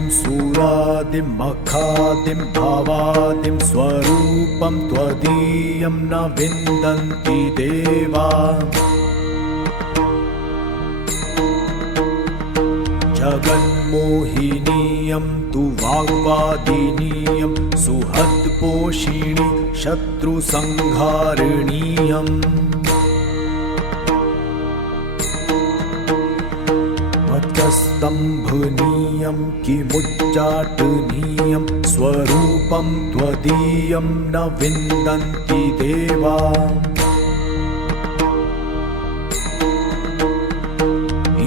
आदिं सुरादिं मखादिं भावादिं स्वरूपं त्वदीयं न विन्दन्ति देवा। जगन्मोहिनीयं तु वाग्वादिनीयं सुहृद्पोषिणी शत्रुसंहारिणीयम्। वचस्तम्भनीयं किमुच्चाटनीयं स्वरूपं त्वदीयं न विन्दन्ति देवा।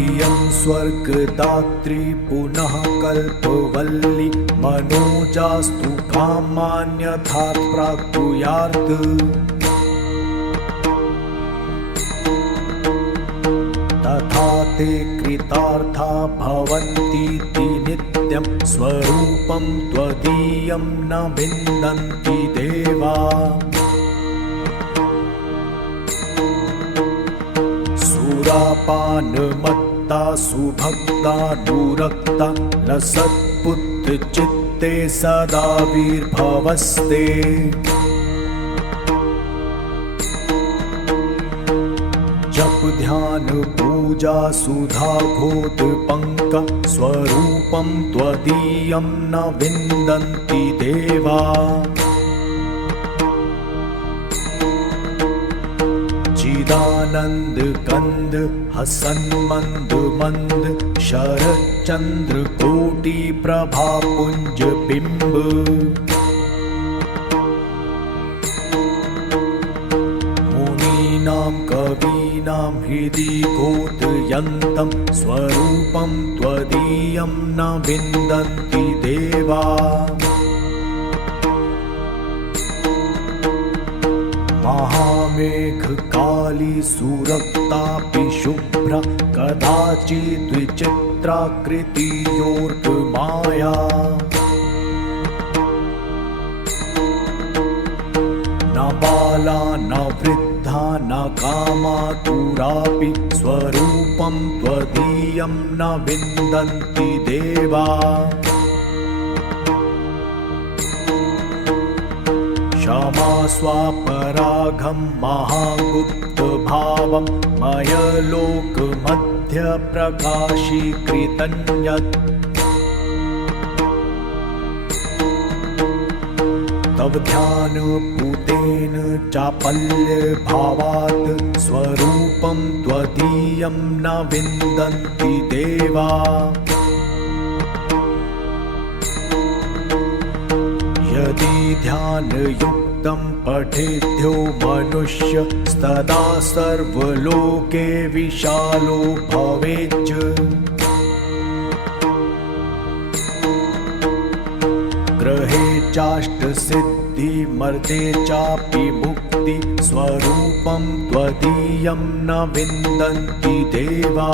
इयं स्वर्गदात्री पुनः कल्पवल्ली मनोजास्तु कामान्यथा प्राप्नुयात्। तथा ते कृतार्था भवन्तीति नित्यं स्वरूपं त्वदीयं न विन्दन्ति देवा। सुरापानमत्ता सुभक्तानुरक्ता लसत्पुत्रचित्ते सदा वीर्भवस्ते। जप ध्यान पूजा सुधा घोतपङ्क स्वरूपं त्वदीयं न विन्दन्ति देवा। चिदानन्द कंद हसन्मन्द मंद शरच्चन्द्र कोटि प्रभा पुंज बिंब। मुनीनां कवीनां हृदि गोतयन्तं स्वरूपं त्वदीयं न विन्दन्ति देवा। महामेघकाली सुरक्तापि शुभ्रा कदाचिद्विचित्राकृतियोर्गमाया। न बाला न वृद्धा न कामातुरापि स्वरूपं त्वदीयं न विन्दन्ति देवा। क्षमा स्वापरागं महागुप्तभावं मयलोकमध्य प्रकाशीकृतं यत्। तव ध्यानपूतेन चापल्यभावात् स्वरूपं त्वदीयं न विन्दन्ति देवा। यदि ध्यानयुक्तं पठेद्यो मनुष्य तदा सर्वलोके विशालो भवेच्च। ग्रहे चाष्टसिद्धि मर्ते चापि मुक्ति स्वरूपं त्वदीयं न विन्दन्ति देवा।